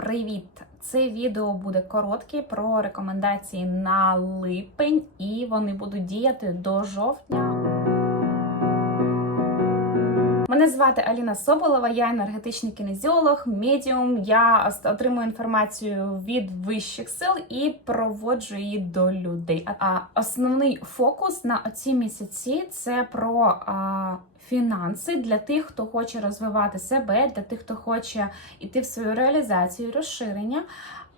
привіт! Це відео буде коротке про рекомендації на липень, і вони будуть діяти до жовтня. Мене звати Аліна Соболова, я енергетичний кінезіолог, медіум. Я отримую інформацію від вищих сил і проводжу її до людей. А основний фокус на ці місяці це про а, фінанси для тих, хто хоче розвивати себе, для тих, хто хоче йти в свою реалізацію, розширення.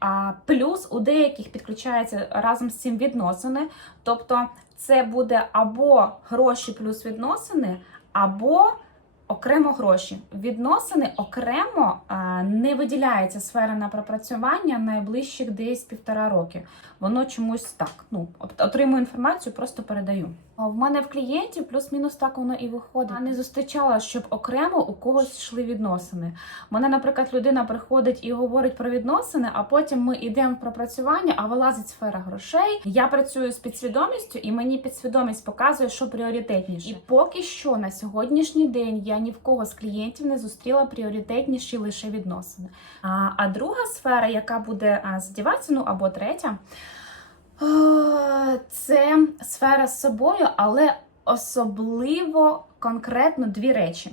А плюс у деяких підключаються разом з цим відносини. Тобто, це буде або гроші плюс відносини, або окремо гроші. Відносини окремо не виділяється сфера на пропрацювання найближчих десь півтора роки. Воно чомусь так. Ну, от- отримую інформацію, просто передаю. В мене в клієнтів плюс-мінус так воно і виходить. Я не зустрічала, щоб окремо у когось йшли відносини. У мене, наприклад, людина приходить і говорить про відносини, а потім ми йдемо в пропрацювання, а вилазить сфера грошей. Я працюю з підсвідомістю, і мені підсвідомість показує, що пріоритетніше. І поки що на сьогоднішній день я ні в кого з клієнтів не зустріла пріоритетніші лише відносини. А, а друга сфера, яка буде а, задіватися, ну або третя. Це сфера з собою, але особливо конкретно дві речі.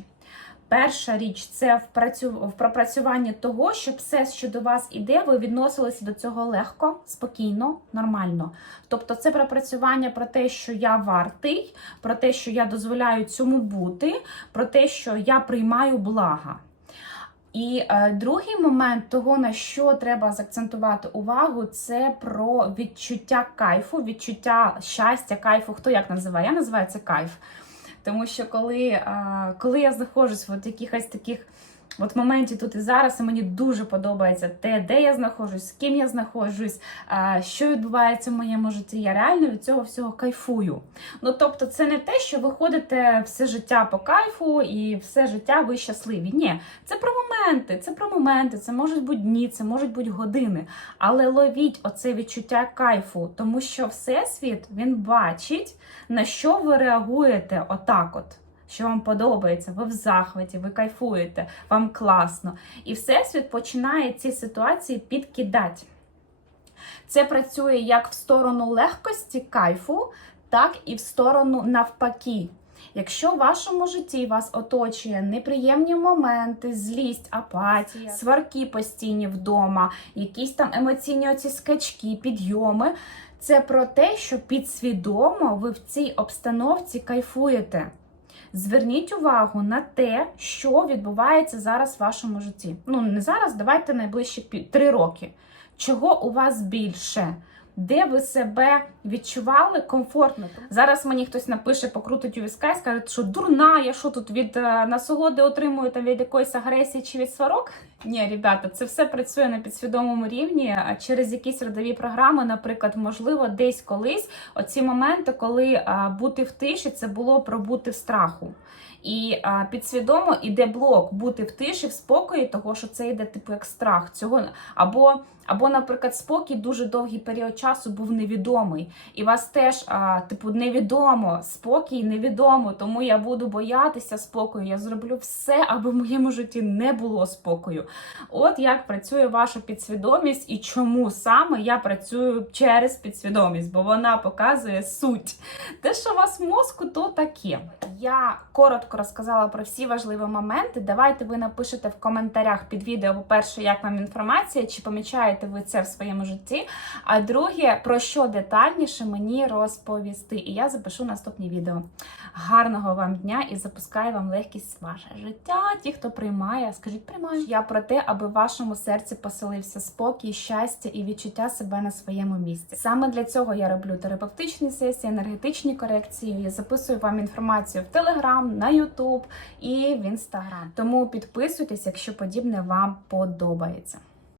Перша річ це в пропрацюванні того, щоб все, що до вас іде, ви відносилися до цього легко, спокійно, нормально. Тобто, це пропрацювання про те, що я вартий, про те, що я дозволяю цьому бути, про те, що я приймаю блага. І е, другий момент того, на що треба закцентувати увагу, це про відчуття кайфу, відчуття щастя, кайфу. Хто як називає? Я називаю це кайф. Тому що коли, е, коли я знаходжусь в от якихось таких от моменті тут і зараз, і мені дуже подобається те, де я знаходжусь, з ким я знаходжусь, що відбувається в моєму житті, я реально від цього всього кайфую. Ну тобто, це не те, що ви ходите все життя по кайфу і все життя ви щасливі. Ні, це про моменти, це про моменти, це можуть бути дні, це можуть бути години. Але ловіть оце відчуття кайфу, тому що всесвіт він бачить, на що ви реагуєте отак от. Що вам подобається, ви в захваті, ви кайфуєте, вам класно. І Всесвіт починає ці ситуації підкидати. Це працює як в сторону легкості, кайфу, так і в сторону навпаки. Якщо в вашому житті вас оточує неприємні моменти, злість, апатія, сварки постійні вдома, якісь там емоційні оці скачки, підйоми, це про те, що підсвідомо ви в цій обстановці кайфуєте. Зверніть увагу на те, що відбувається зараз в вашому житті. Ну, не зараз, давайте найближчі три роки. Чого у вас більше? Де ви себе відчували комфортно? Зараз мені хтось напише, покрутить у візка і скаже, що дурна, я що тут від е, насолоди отримую там від якоїсь агресії чи від сварок? Ні, ребята, це все працює на підсвідомому рівні через якісь родові програми, наприклад, можливо, десь колись оці моменти, коли а, бути в тиші, це було про бути в страху. І а, підсвідомо іде блок бути в тиші, в спокої, того що це йде типу як страх. Цього або, або, наприклад, спокій дуже довгий період часу був невідомий, і вас теж, а, типу, невідомо, спокій невідомо, тому я буду боятися спокою. Я зроблю все, аби в моєму житті не було спокою. От як працює ваша підсвідомість і чому саме я працюю через підсвідомість, бо вона показує суть. Те, що у вас в мозку, то таке. Я коротко розказала про всі важливі моменти. Давайте ви напишете в коментарях під відео, по-перше, як вам інформація, чи помічаєте ви це в своєму житті. А друге, про що детальніше мені розповісти. І я запишу наступні відео. Гарного вам дня і запускаю вам легкість ваше життя. Ті, хто приймає, скажіть, приймаю. Я про те, аби в вашому серці поселився спокій, щастя і відчуття себе на своєму місці. Саме для цього я роблю терапевтичні сесії, енергетичні корекції. Я записую вам інформацію в Телеграм, на Ютуб і в Інстаграм. Тому підписуйтесь, якщо подібне вам подобається.